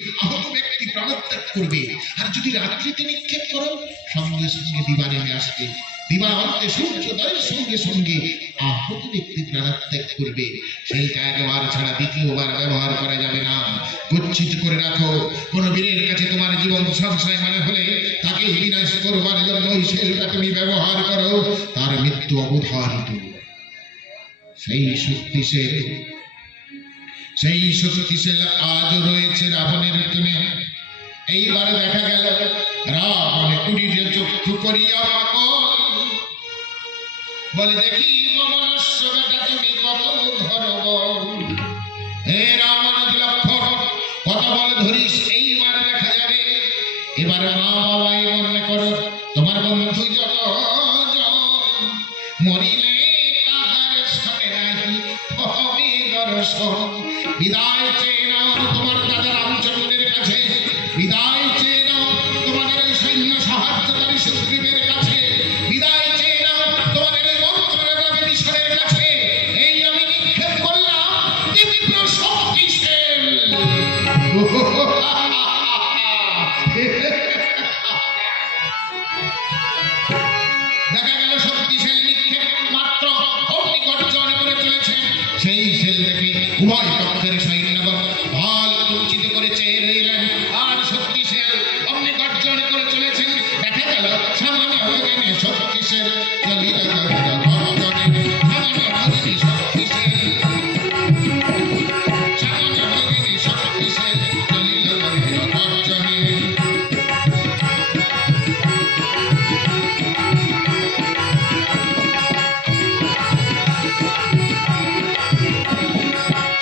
আহত ব্যক্তি প্রাণত্যাগ করবে। আর যদি রাত্রিতে নিক্ষেপ করো, সঙ্গে সঙ্গে দিবা নেমে আসবে। দিবা অন্তে সূর্যোদয়ের সঙ্গে সঙ্গে আহত ব্যক্তি প্রাণত্যাগ করবে। সেইটা একবার ছাড়া দ্বিতীয়বার ব্যবহার করা যাবে না। গচ্ছিত করে রাখো। কোন বীরের কাছে তোমার জীবন সংশয় মনে হলে তাকে বিনাশ করবার জন্য ওই শেলটা তুমি ব্যবহার করো, তার মৃত্যু অবধারিত। সেই শক্তিশালী আজ রয়েছে রাবণের তুমি। এইবার দেখা গেল রাবণ কুড়িরে চক্ষু করিয়া বলে, দেখি মনুষ্য বেটা তুমি কত ধরব। হে রাবণ লক্ষণ, কত বল ধরিস, এইবার দেখা যাবে। এবার মা বাবাই মনে করো, তোমার বন্ধু যত মরিলে তাহার সাথে নাহি হবে দর্শন। বিদায় চেয়ে নাও তোমার দাদা রামচন্দ্রের কাছে, বিদায় চেয়ে নাও তোমাদের সৈন্য সাহায্যকারী সুগ্রীবের কাছে, বিদায় চেয়ে নাও তোমাদের মন্ত্রণা বিভীষণের কাছে। এই আমি নিক্ষেপ করলাম তীব্র শক্তিশীল। দেখা গেল শক্তিশালী নিক্ষেপ মাত্র অগ্নিগর্জন করে চলেছে। সেই শেল দেখে উভয় পক্ষের সৈন্যগণ ঢাল কুঞ্চিত করে চেয়ে রইলেন, আর শক্তিশালী অগ্নিগর্জন করে চলেছেন। দেখা গেল সামান্য ভগিনী শক্তিশালী চলিল গর্জনে, সামান্য ভগিনী শক্তিশালী,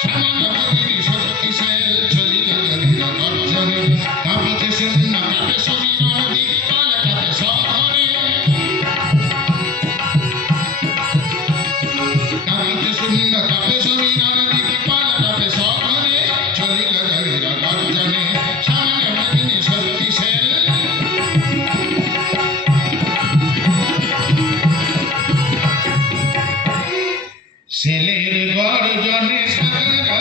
সামান্য ভগিনী শক্তিশালী চলিল গর্জনে। ছেলের গর্জনে সারা